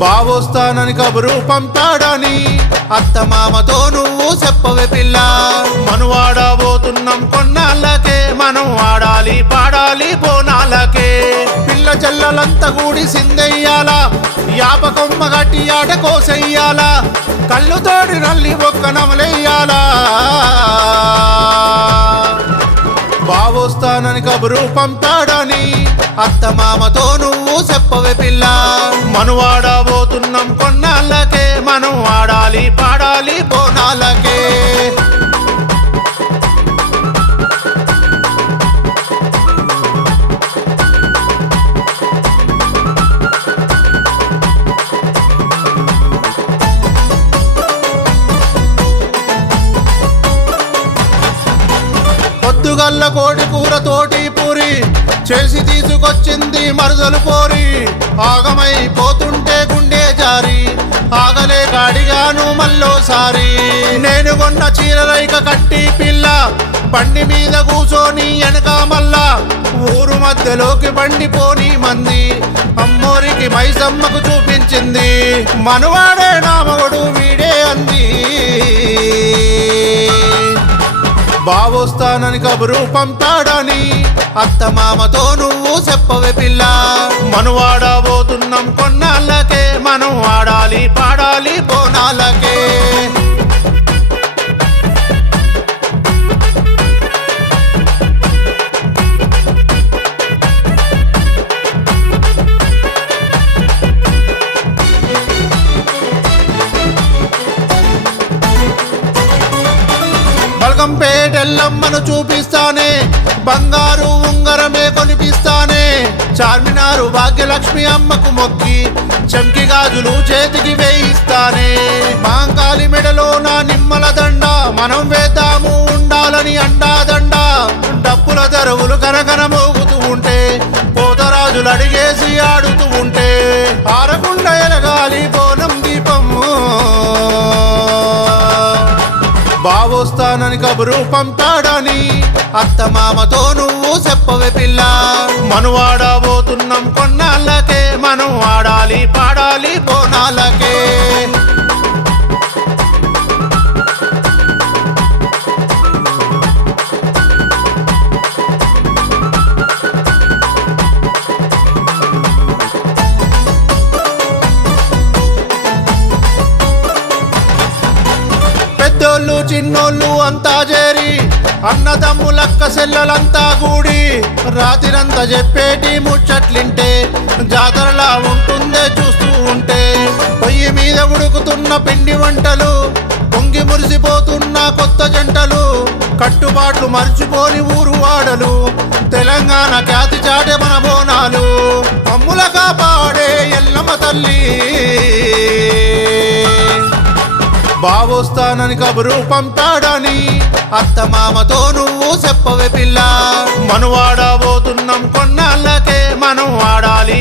బావొస్తానని కబురు పంపాడని అత్తమామతో నువ్వు చెప్పవే పిల్ల. మనువాడబోతున్నాం కొన్నాళ్ళకే, మనం ఆడాలి పాడాలి బోనాలకే. పిల్ల చెల్లలంతా కూడి సిందెయ్యాల, యాపకొమ్మ గట్టి ఆట కోసెయ్యాల, కళ్ళుతోడి నల్లి ఒక్క నమలెయ్యాల. బావొస్తానని కబురు పంపాడని అత్తమామతో నువ్వు చెప్పవే పిల్ల. మనువాడబోతున్నాం కొన్నాళ్ళకే, మనం ఆడాలి పాడాలి బోనాలకే. పొద్దుగల్ల కోడి కూర తోటి పూరి చేసి తీసుకొచ్చింది మరుదలు పోరి. ఆగమైపోతుంటే గుండె జారి, ఆగలే గాడిగాను మళ్ళోసారి. నేను కొన్న చీరలైక కట్టి పిల్ల, బండి మీద కూసోని వెనక మల్లా. ఊరు మధ్యలోకి బండి పోని మంది, అమ్మోరికి మైసమ్మకు చూపించింది. మనవాడే నా మగడు వీడే అంది. బావొస్తానని కబురు పంపాడని అత్తమామతో నువ్వు చెప్పవే పిల్ల. మనువాడబోతున్నాం కొన్నాళ్ళకే, మనం ఆడాలి పాడాలి బోనాలకే. బల్గంపేటెల్లమ్మను చూపిస్తానే, బంగారు ఉంగరమే కొనిపిస్తానే. చార్మినారు భాగ్యలక్ష్మి అమ్మకు మొక్కి చెంకి గాజులు చేతికి వేయిస్తానే. మాంకాలి మెడలో నా నిమ్మల దండ, మనం వేద్దాము ఉండాలని అండాదండ. డప్పుల దరువులు కనకన మోగుతూ ఉంటే, పోతరాజులు అడిగేసి ఆడుతూ ఉంటే, ఆరకుండా ఎలగాలి బోనం దీపము. బావొస్తానని కబురు పంపాడని అత్తమామతో నువ్వు చెప్పవే పిల్ల. మనువాడబోతున్నాం కొన్నాళ్ళకే, మనం ఆడాలి పాడాలి బోనాలకే. పెద్దోళ్ళు చిన్నోళ్ళు అంతా చేరి, అన్నదమ్ములక్క సెల్లలంతా కూడి, రాత్రిరంతా చెప్పేటి ముచ్చట్లింటే జాతరలా ఉంటుందే చూస్తూ ఉంటే. పొయ్యి మీద ఉడుకుతున్న పిండి వంటలు, పొంగి మురిసిపోతున్న కొత్త జంటలు, కట్టుబాట్లు మర్చిపోని ఊరు వాడలు, తెలంగాణ ఖ్యాతి చాటే మన బోనాలు. అమ్ముల కాపాడే ఎల్లమ్మ తల్లి. బావొస్తానని కబురు పంపాడని అత్తమామతో నువ్వు చెప్పవే పిల్ల. మనువాడబోతున్నాం కొన్నాళ్ళకే, మనం ఆడాలి